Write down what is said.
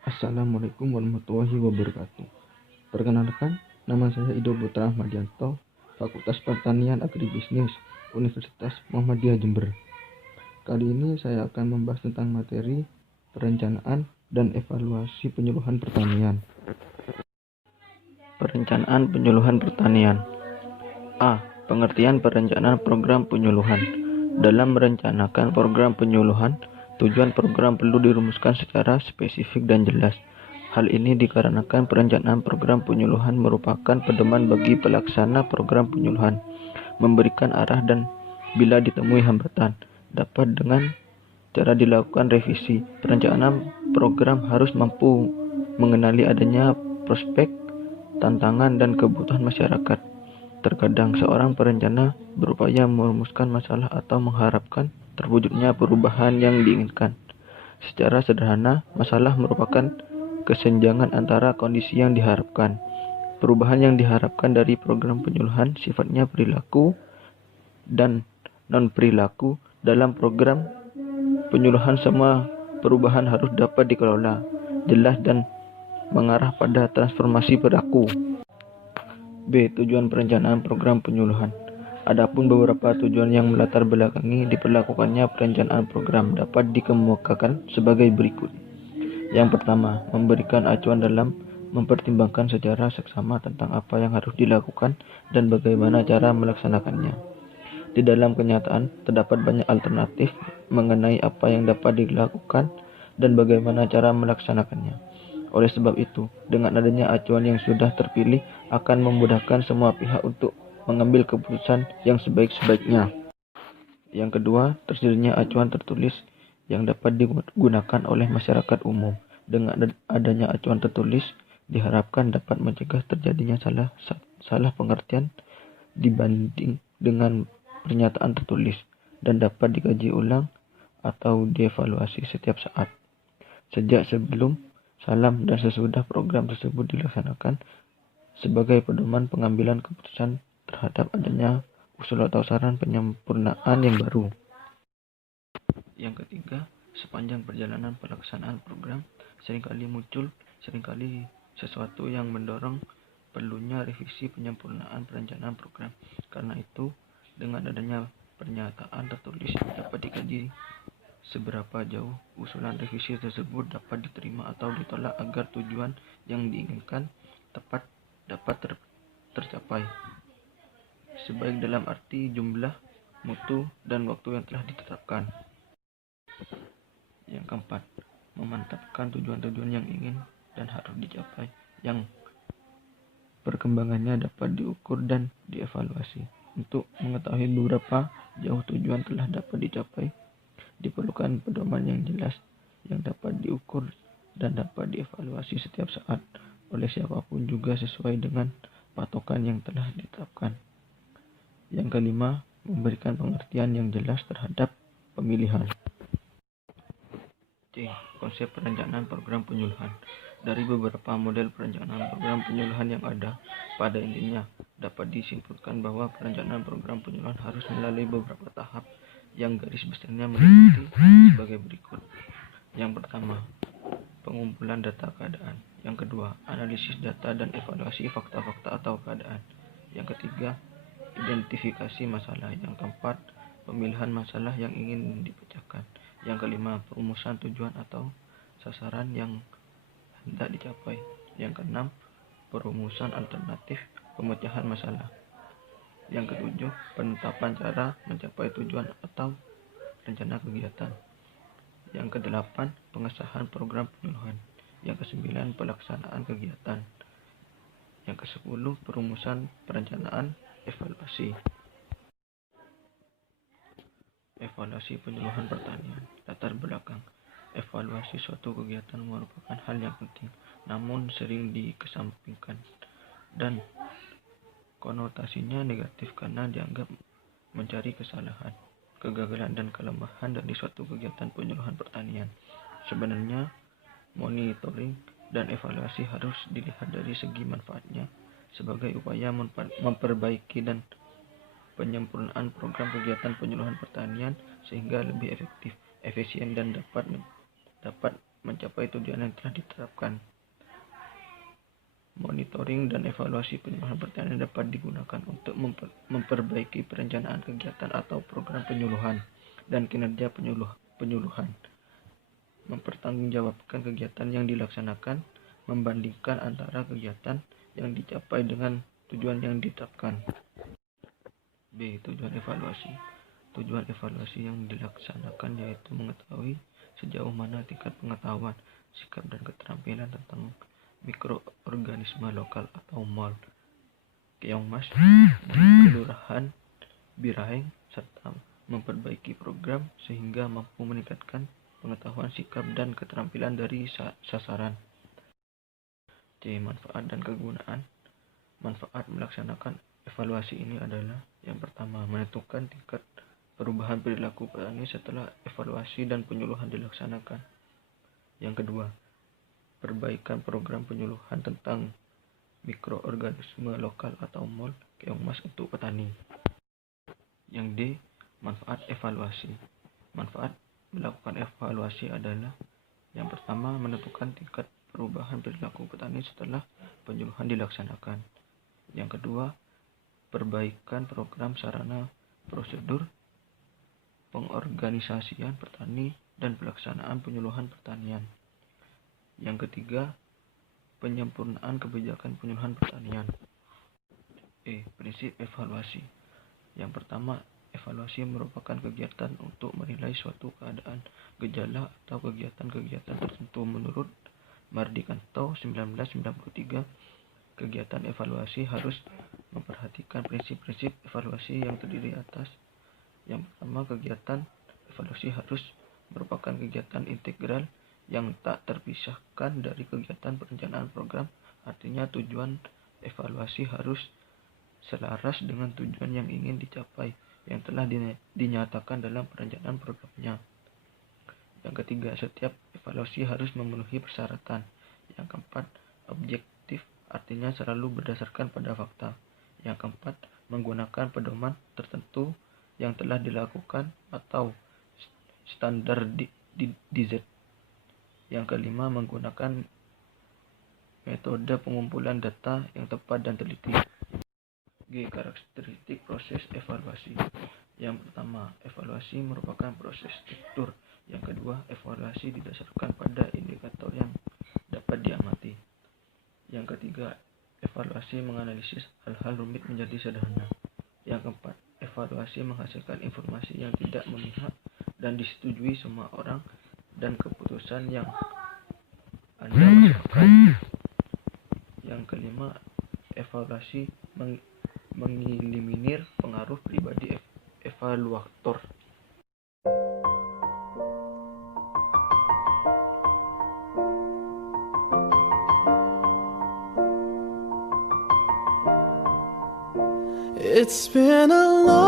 Assalamualaikum warahmatullahi wabarakatuh. Perkenalkan, nama saya Ido Putra Ahmadianto, Fakultas Pertanian Agribisnis, Universitas Muhammadiyah Jember. Kali ini saya akan membahas tentang materi perencanaan dan evaluasi penyuluhan pertanian. Perencanaan penyuluhan pertanian. A. Pengertian perencanaan program penyuluhan. Dalam merencanakan program penyuluhan, tujuan program perlu dirumuskan secara spesifik dan jelas. Hal ini dikarenakan perencanaan program penyuluhan merupakan pedoman bagi pelaksana program penyuluhan, memberikan arah dan bila ditemui hambatan, dapat dengan cara dilakukan revisi. Perencanaan program harus mampu mengenali adanya prospek, tantangan, dan kebutuhan masyarakat. Terkadang seorang perencana berupaya merumuskan masalah atau mengharapkan terwujudnya perubahan yang diinginkan. Secara sederhana, masalah merupakan kesenjangan antara kondisi yang diharapkan. Perubahan yang diharapkan dari program penyuluhan sifatnya perilaku dan non-perilaku. Dalam program penyuluhan, semua perubahan harus dapat dikelola, jelas, dan mengarah pada transformasi perilaku. B. Tujuan perencanaan program penyuluhan. Adapun beberapa tujuan yang melatar belakangi diperlakukannya perencanaan program dapat dikemukakan sebagai berikut. Yang pertama, memberikan acuan dalam mempertimbangkan secara seksama tentang apa yang harus dilakukan dan bagaimana cara melaksanakannya. Di dalam kenyataan, terdapat banyak alternatif mengenai apa yang dapat dilakukan dan bagaimana cara melaksanakannya. Oleh sebab itu, dengan adanya acuan yang sudah terpilih akan memudahkan semua pihak untuk mengambil keputusan yang sebaik-sebaiknya. Yang kedua, tersedianya acuan tertulis yang dapat digunakan oleh masyarakat umum. Dengan adanya acuan tertulis, diharapkan dapat mencegah terjadinya salah pengertian dibanding dengan pernyataan tertulis dan dapat dikaji ulang atau dievaluasi setiap saat. Sejak sebelum, salam, dan sesudah program tersebut dilaksanakan sebagai pedoman pengambilan keputusan terhadap adanya usul atau saran penyempurnaan yang baru. Yang ketiga, sepanjang perjalanan pelaksanaan program seringkali muncul sesuatu yang mendorong perlunya revisi penyempurnaan perencanaan program. Karena itu, dengan adanya pernyataan tertulis dapat dikaji seberapa jauh usulan revisi tersebut dapat diterima atau ditolak agar tujuan yang diinginkan dapat tercapai, sebaik dalam arti jumlah, mutu, dan waktu yang telah ditetapkan. Yang keempat, memantapkan tujuan-tujuan yang ingin dan harus dicapai, yang perkembangannya dapat diukur dan dievaluasi. Untuk mengetahui beberapa jauh tujuan telah dapat dicapai, diperlukan pedoman yang jelas yang dapat diukur dan dapat dievaluasi setiap saat oleh siapapun juga sesuai dengan patokan yang telah ditetapkan. Yang kelima, memberikan pengertian yang jelas terhadap pemilihan. C. Konsep perencanaan program penyuluhan. Dari beberapa model perencanaan program penyuluhan yang ada, pada intinya dapat disimpulkan bahwa perencanaan program penyuluhan harus melalui beberapa tahap yang garis besarnya meliputi sebagai berikut. Yang pertama, pengumpulan data keadaan. Yang kedua, analisis data dan evaluasi fakta-fakta atau keadaan. Yang ketiga, identifikasi masalah. Yang keempat, pemilihan masalah yang ingin dipecahkan. Yang kelima, perumusan tujuan atau sasaran yang hendak dicapai. Yang keenam, perumusan alternatif pemecahan masalah. Yang ketujuh, penetapan cara mencapai tujuan atau rencana kegiatan. Yang kedelapan, pengesahan program penyuluhan. Yang kesembilan, pelaksanaan kegiatan. Yang kesepuluh, perumusan perencanaan evaluasi. Evaluasi penyuluhan pertanian. Latar belakang. Evaluasi suatu kegiatan merupakan hal yang penting, namun sering dikesampingkan dan konotasinya negatif karena dianggap mencari kesalahan, kegagalan, dan kelemahan dari suatu kegiatan penyuluhan pertanian. Sebenarnya, monitoring dan evaluasi harus dilihat dari segi manfaatnya sebagai upaya memperbaiki dan penyempurnaan program kegiatan penyuluhan pertanian sehingga lebih efektif, efisien, dan dapat mencapai tujuan yang telah ditetapkan. Monitoring dan evaluasi penyuluhan pertanian dapat digunakan untuk memperbaiki perencanaan kegiatan atau program penyuluhan dan kinerja penyuluhan, mempertanggungjawabkan kegiatan yang dilaksanakan, membandingkan antara kegiatan yang dicapai dengan tujuan yang ditetapkan. B. Tujuan evaluasi. Tujuan evaluasi yang dilaksanakan yaitu mengetahui sejauh mana tingkat pengetahuan, sikap, dan keterampilan tentang mikroorganisme lokal atau MOL, keongmas, kelurahan, biraeng, serta memperbaiki program sehingga mampu meningkatkan pengetahuan, sikap, dan keterampilan dari sasaran. C. Manfaat dan kegunaan. Manfaat melaksanakan evaluasi ini adalah: yang pertama, menentukan tingkat perubahan perilaku petani setelah evaluasi dan penyuluhan dilaksanakan. Yang kedua, perbaikan program penyuluhan tentang mikroorganisme lokal atau MOL, keongmas untuk petani. Yang D. Manfaat evaluasi. Manfaat melakukan evaluasi adalah: yang pertama, menentukan tingkat perubahan perilaku petani setelah penyuluhan dilaksanakan. Yang kedua, perbaikan program sarana prosedur pengorganisasian petani dan pelaksanaan penyuluhan pertanian. Yang ketiga, penyempurnaan kebijakan penyuluhan pertanian. E. Prinsip evaluasi. Yang pertama, evaluasi merupakan kegiatan untuk menilai suatu keadaan, gejala, atau kegiatan-kegiatan tertentu. Menurut Mardikanto 1993, kegiatan evaluasi harus memperhatikan prinsip-prinsip evaluasi yang terdiri atas: yang pertama, kegiatan evaluasi harus merupakan kegiatan integral yang tak terpisahkan dari kegiatan perencanaan program. Artinya, tujuan evaluasi harus selaras dengan tujuan yang ingin dicapai yang telah dinyatakan dalam perencanaan programnya. Yang ketiga, setiap evaluasi harus memenuhi persyaratan. Yang keempat, objektif, artinya selalu berdasarkan pada fakta. Yang keempat, menggunakan pedoman tertentu yang telah dilakukan atau standar DZ. Yang kelima, menggunakan metode pengumpulan data yang tepat dan teliti. G. Karakteristik proses evaluasi. Yang pertama, evaluasi merupakan proses struktur. Yang kedua, evaluasi didasarkan pada indikator yang dapat diamati. Yang ketiga, evaluasi menganalisis hal-hal rumit menjadi sederhana. Yang keempat, evaluasi menghasilkan informasi yang tidak memihak dan disetujui semua orang dan keputusan yang Anda masukkan. Yang kelima, evaluasi mengeliminir pengaruh pribadi evaluator. It's been a long